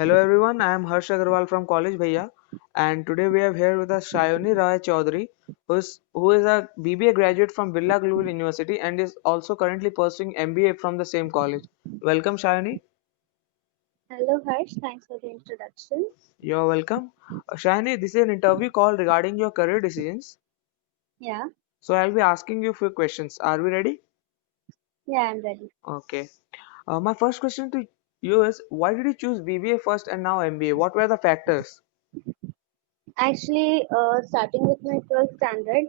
Hello everyone, I am Harsh Agarwal from College Bhaiya, and today we have here with us Shayoni Rai Chaudhary, who is a BBA graduate from Birla Global University and is also currently pursuing MBA from the same college. Welcome Shayoni. Hello, Harsh. Thanks for the introduction. You're welcome. Shayoni, this is an interview call regarding your career decisions. Yeah, So I'll be asking you a few questions. Are we ready? yeah, I'm ready. Okay. My first question to you is, why did you choose BBA first and now MBA? What were the factors? Actually, starting with my 12th standard,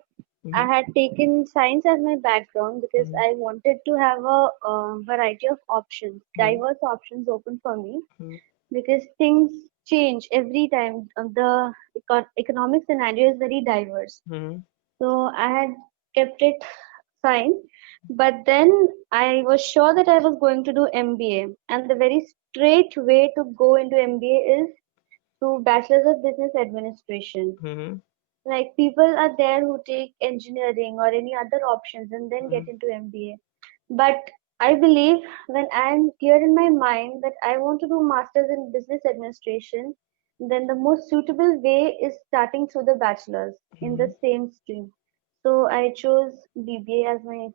I Mm-hmm. had taken science as my background because Mm-hmm. I wanted to have a, variety of options, diverse options open for me Mm-hmm. because things change every time. The economic scenario is very diverse. Mm-hmm. So I had kept it science, but then I was sure that I was going to do MBA, and the very straight way to go into MBA is through Bachelor's of Business Administration. Mm-hmm. Like people are there who take engineering or any other options and then get Mm-hmm. into MBA. But I believe when I'm clear in my mind that I want to do Masters in Business Administration, then the most suitable way is starting through the Bachelor's in the Mm-hmm. same stream. So I chose BBA as my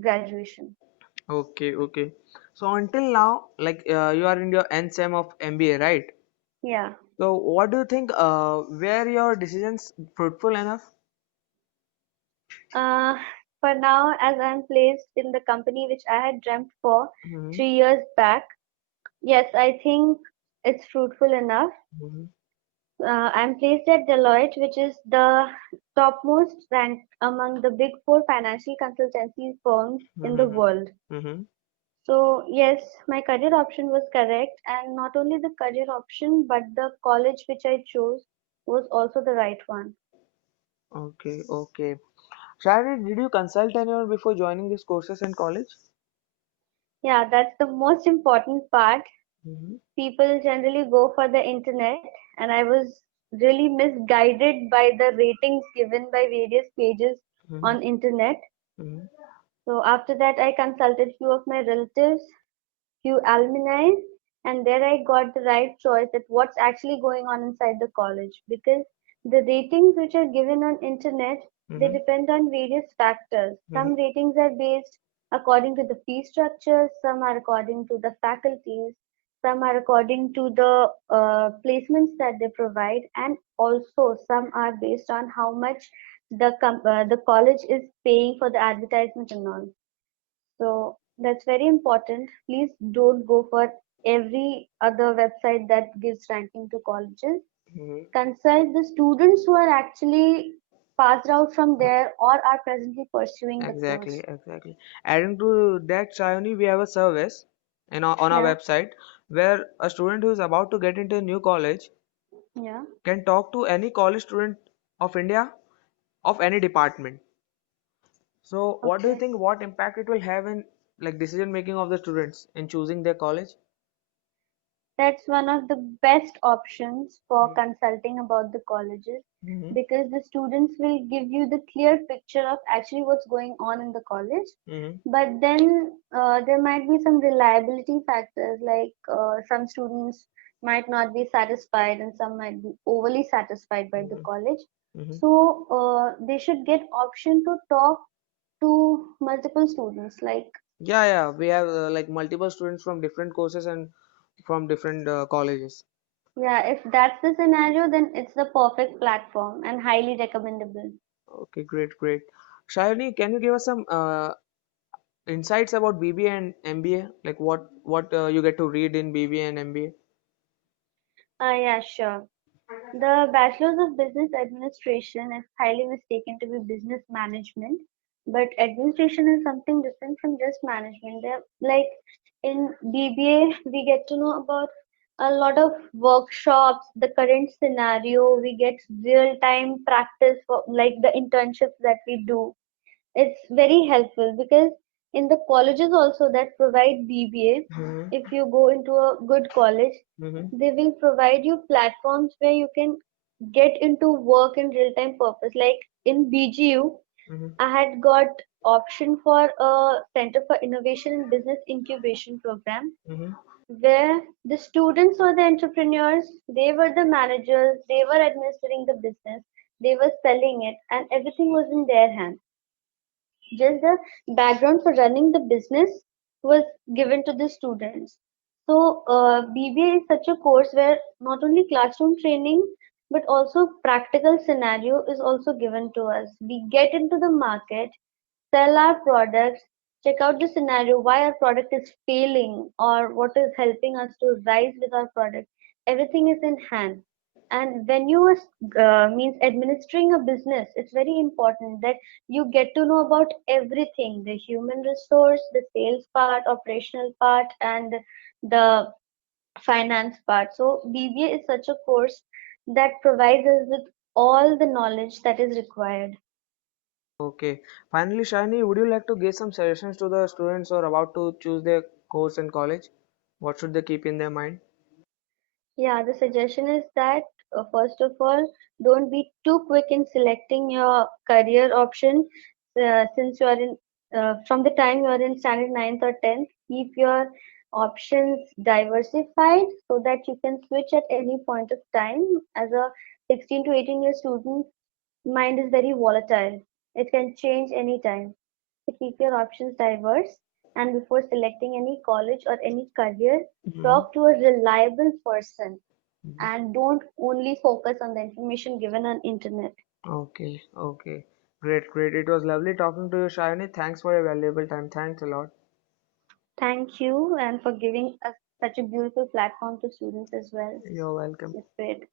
graduation. Okay, okay. So until now, like you are in your end sem of MBA, right? Yeah. So what do you think? Were your decisions fruitful enough? Uh, for now, as I'm placed in the company which I had dreamt for Mm-hmm. 3 years back, yes, I think it's fruitful enough. Mm-hmm. I'm placed at Deloitte, which is the topmost rank among the big four financial consultancy firms in the Mm-hmm. world. Mm-hmm. So, yes, my career option was correct, and not only the career option, but the college which I chose was also the right one. Okay, okay. Shari, did you consult anyone before joining these courses in college? Yeah, that's the most important part. Mm-hmm. People generally go for the internet, and I was really misguided by the ratings given by various pages Mm-hmm. on internet. Mm-hmm. So after that, I consulted few of my relatives, few alumni, and there I got the right choice at what's actually going on inside the college because the ratings which are given on internet, they Mm-hmm. depend on various factors. Mm-hmm. Some ratings are based according to the fee structure, some are according to the faculties, some are according to the placements that they provide, and also some are based on how much the college is paying for the advertisement and all. So that's very important. Please don't go for every other website that gives ranking to colleges. Mm-hmm. Consult the students who are actually passed out from there or are presently pursuing the Exactly, course. exactly. Adding to that, Shayoni, we have a service on our Yeah, website where a student who is about to get into a new college yeah. can talk to any college student of India of any department. So, what do you Okay. think? What impact it will have in like decision making of the students in choosing their college? That's one of the best options for consulting about the colleges Mm-hmm. because the students will give you the clear picture of actually what's going on in the college. Mm-hmm. But then there might be some reliability factors like some students might not be satisfied and some might be overly satisfied by the college. Mm-hmm. So they should get option to talk to multiple students like Yeah, yeah. We have like multiple students from different courses and from different colleges. yeah, if that's the scenario, then it's the perfect platform and highly recommendable. Okay, great, great. Shayoni, can you give us some insights about BBA and MBA? Like what you get to read in BBA and MBA? Yeah, sure. The Bachelor's of Business Administration is highly mistaken to be business management, but administration is something different from just management. Like in BBA, we get to know about a lot of workshops, the current scenario, we get real-time practice for like the internships that we do. It's very helpful because in the colleges also that provide BBA, Mm-hmm. if you go into a good college, Mm-hmm. they will provide you platforms where you can get into work in real time purpose. Like in BGU, Mm-hmm. I had got option for a Center for Innovation and Business Incubation program. where the students were the entrepreneurs, they were the managers, they were administering the business, they were selling it, and everything was in their hands. Just the background for running the business was given to the students. So, BBA is such a course where not only classroom training but also practical scenario is also given to us. We get into the market, sell our products, check out the scenario, why our product is failing or what is helping us to rise with our product. Everything is in hand. And when you are means administering a business, it's very important that you get to know about everything: the human resource, the sales part, operational part, and the finance part. So BBA is such a course that provides us with all the knowledge that is required. Okay. Finally, Shiny, would you like to give some suggestions to the students who are about to choose their course in college? What should they keep in their mind? Yeah, the suggestion is that first of all, don't be too quick in selecting your career option. Since you are in from the time you are in standard ninth or 10th, keep your options diversified so that you can switch at any point of time. As a 16 to 18-year student, mind is very volatile. It can change anytime. So keep your options diverse, and before selecting any college or any career, Mhm. talk to a reliable person and don't only focus on the information given on internet. Okay, okay. Great, great. It was lovely talking to you, Shiny. Thanks for your valuable time. Thanks a lot. Thank you and for giving us such a beautiful platform to students as well. You're welcome. It's great.